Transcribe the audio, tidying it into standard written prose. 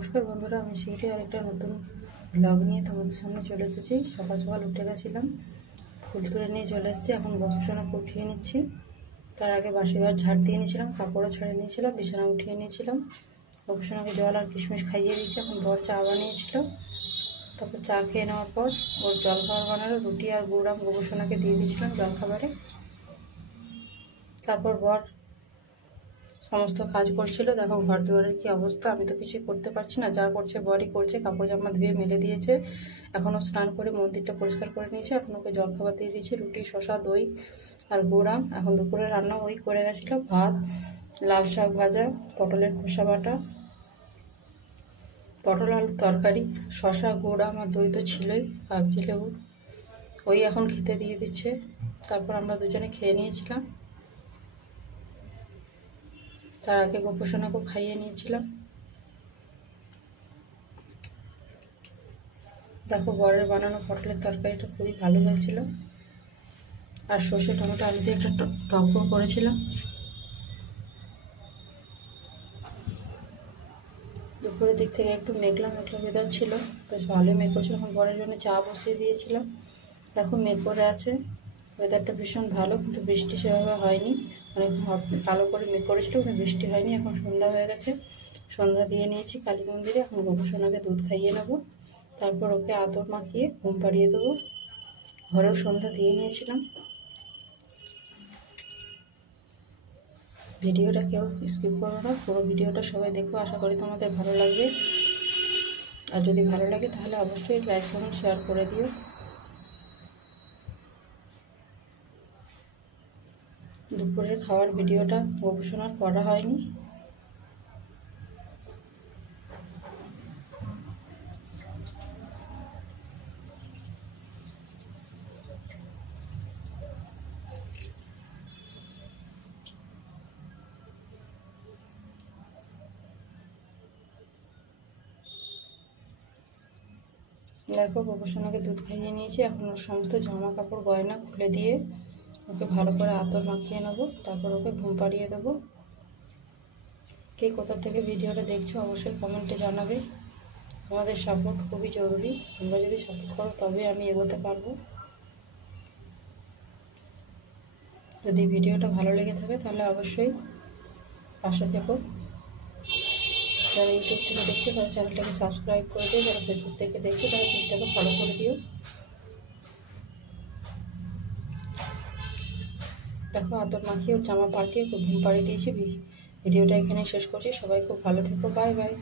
নমস্কার বন্ধুরা, আমি শিউলি আর একটা নতুন ব্লগ নিয়ে তোমাদের সামনে চলে এসেছি। সকাল সকাল উঠে গেছিলাম, ফুল তুলে নিয়ে চলে এসেছি। এখন গোপুসোনাকে উঠিয়ে নিচ্ছি। তার আগে বাসি ঘর ঝাড় দিয়ে নিয়েছিলাম, কাপড়ও ছেড়ে নিয়েছিলাম, বিছানা উঠিয়ে নিয়েছিলাম। গোপুসোনাকে জল আর কিশমিশ খাইয়ে দিয়েছি। এখন বর চা বানিয়েছিল, তারপর চা খেয়ে নেওয়ার পর ওর জলখাবার বানালো। রুটি আর গুড় গোপুসোনাকে দিয়ে দিয়েছিলাম জলখাবারে। তারপর বর সমস্ত কাজ করছিল। দেখো ঘর দুয়ারের কি অবস্থা, আমি তো কিছুই করতে পারছি না, যা করছে বরই করছে। কাপড় জামা ধুয়ে মেলে দিয়েছে, এখনও স্নান করে মন্দিরটা পরিষ্কার করে নিয়েছে। এখন ওকে জলখাবার দিয়ে দিয়েছি, রুটি, শসা, দই আর গুড়। এখন দুপুরে রান্না ওই করে গেছিলো, ভাত, লাল শাক ভাজা, পটলের খোসা বাটা, পটল আলুর তরকারি, শসা, গুড় আর দই তো ছিলই, কাগজি লেবু। ওই এখন খেতে দিয়ে দিচ্ছে। তারপর আমরা দুজনে খেয়ে নিয়েছিলাম। তার আগে গোপুসোনাকেও খাইয়ে নিয়েছিলাম। দেখো বরের বানানো পটলের তরকারিটা খুবই ভালো হয়েছিল, আর সর্ষে টমেটো আলু দিয়ে একটা টকও করেছিলাম। দুপুরের দিক থেকে একটু মেঘলা মেঘলা ওয়েদার ছিল, বেশ ভালোই মেঘ করছিল। এখন বরের জন্য চা বসিয়ে দিয়েছিলাম। দেখো মেঘ করে আছে, ওয়েদারটা ভীষণ ভালো, কিন্তু বৃষ্টি সেভাবে হয়নি। অনেক কালো করে মেঘ করেছিল, কিন্তু বৃষ্টি হয়নি। এখন সন্ধ্যা হয়ে গেছে, সন্ধ্যা দিয়ে নিয়েছি কালী মন্দিরে। এখন গোপুসোনাকে দুধ খাইয়ে নেবো, তারপর ওকে আদর মাখিয়ে ঘুম পাড়িয়ে দেবো। ঘরেও সন্ধ্যা দিয়ে নিয়েছিলাম। ভিডিওটা কেউ স্কিপ করো না, পুরো ভিডিওটা সবাই দেখো। আশা করি তোমাদের ভালো লাগবে, আর যদি ভালো লাগে তাহলে অবশ্যই লাইক কমেন্ট শেয়ার করে দিও। দুপুরের খাওয়ার ভিডিওটা গোপুসোনার করা হয়নি। দেখো গোপুসোনাকে দুধ খাইয়ে নিয়েছি। এখন ওর সমস্ত জামা কাপড় গয়না খুলে দিয়ে ওকে ভালো করে আদর মাখিয়ে নেবো, তারপর ওকে ঘুম পাড়িয়ে দেবো। কে কোথা থেকে ভিডিওটা দেখছো অবশ্যই কমেন্টে জানাবে। তোমাদের সাপোর্ট খুবই জরুরি, তোমরা যদি সাপোর্ট করো তবে আমি এগোতে পারবো। যদি ভিডিওটা ভালো লেগে থাকে তাহলে অবশ্যই পাশে থেকো। যারা ইউটিউব থেকে দেখছো তারা চ্যানেলটাকে সাবস্ক্রাইব করে দিও, যারা ফেসবুক থেকে দেখছো তারা পেজটাকে ফলো করে দিও। দেখো আদর মাখিয়ে ওর জামা পাল্টিয়ে ঘুম পাড়িয়ে দিয়েছি। ভিডিওটা এখানেই শেষ করছি। সবাই খুব ভালো থেকো, বাই বাই।